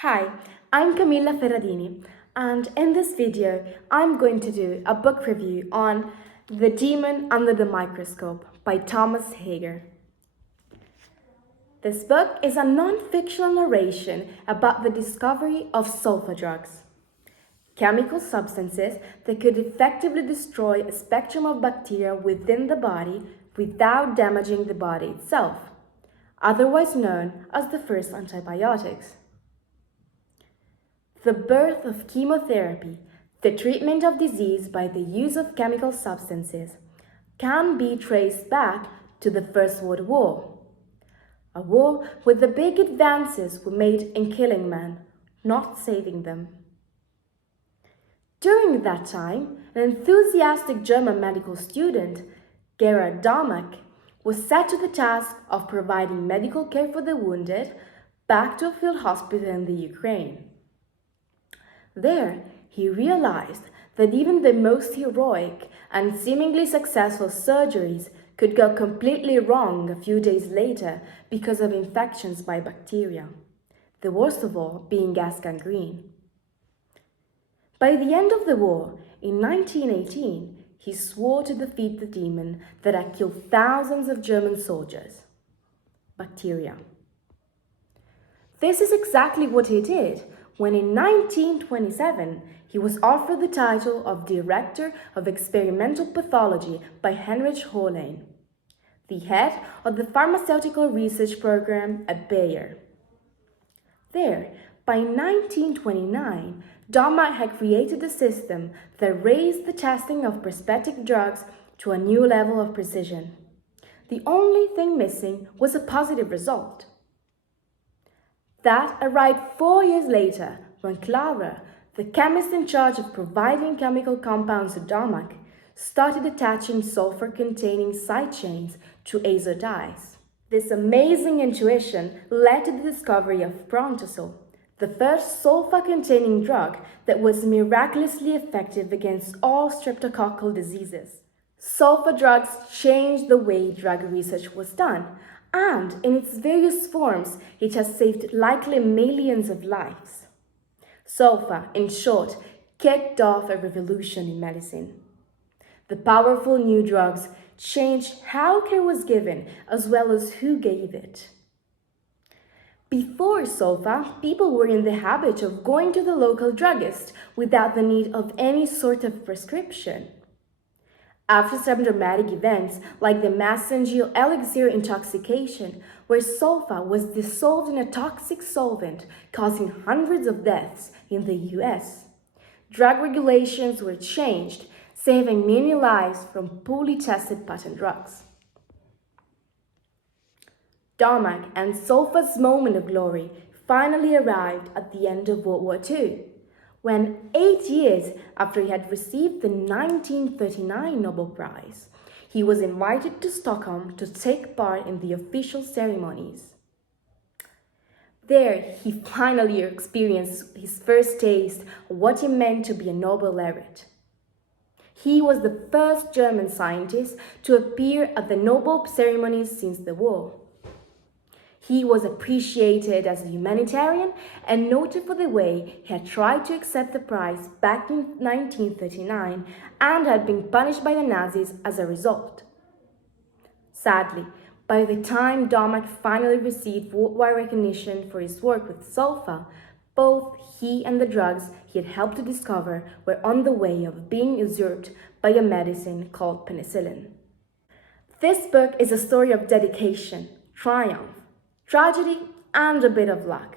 Hi, I'm Camilla Ferradini, and in this video, I'm going to do a book review on The Demon Under the Microscope by Thomas Hager. This book is a non-fictional narration about the discovery of sulfur drugs, chemical substances that could effectively destroy a spectrum of bacteria within the body without damaging the body itself, otherwise known as the first antibiotics. The birth of chemotherapy, the treatment of disease by the use of chemical substances, can be traced back to the First World War. A war where the big advances were made in killing men, not saving them. During that time, an enthusiastic German medical student, Guerra Damak, was set to the task of providing medical care for the wounded back to a field hospital in the Ukraine. There, he realized that even the most heroic and seemingly successful surgeries could go completely wrong a few days later because of infections by bacteria, the worst of all being gas gangrene. By the end of the war, in 1918, he swore to defeat the demon that had killed thousands of German soldiers: bacteria. This is exactly what he did when in 1927 he was offered the title of Director of Experimental Pathology by Heinrich Hohlein, the head of the pharmaceutical research program at Bayer. There, by 1929, Damak had created a system that raised the testing of prosthetic drugs to a new level of precision. The only thing missing was a positive result. That arrived 4 years later when Clara, the chemist in charge of providing chemical compounds to Damak, started attaching sulfur-containing side chains to azo dyes. This amazing intuition led to the discovery of prontosome, the first sulfur-containing drug that was miraculously effective against all streptococcal diseases. Sulfur drugs changed the way drug research was done, and in its various forms, it has saved likely millions of lives. Sulfur, in short, kicked off a revolution in medicine. The powerful new drugs changed how care was given as well as who gave it. Before sulfur, people were in the habit of going to the local druggist without the need of any sort of prescription. After some dramatic events like the Massengill elixir intoxication, where sulfur was dissolved in a toxic solvent causing hundreds of deaths in the US, drug regulations were changed, saving many lives from poorly tested patent drugs. Damak and sulfur's moment of glory finally arrived at the end of World War II, when 8 years after he had received the 1939 Nobel Prize, he was invited to Stockholm to take part in the official ceremonies. There, he finally experienced his first taste of what it meant to be a Nobel laureate. He was the first German scientist to appear at the Nobel ceremonies since the war. He was appreciated as a humanitarian and noted for the way he had tried to accept the prize back in 1939 and had been punished by the Nazis as a result. Sadly, by the time Damak finally received worldwide recognition for his work with sulfur, both he and the drugs he had helped to discover were on the way of being usurped by a medicine called penicillin. This book is a story of dedication, triumph, tragedy, and a bit of luck.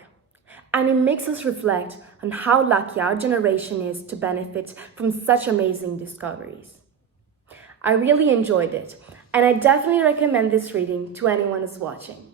And it makes us reflect on how lucky our generation is to benefit from such amazing discoveries. I really enjoyed it, and I definitely recommend this reading to anyone who's watching.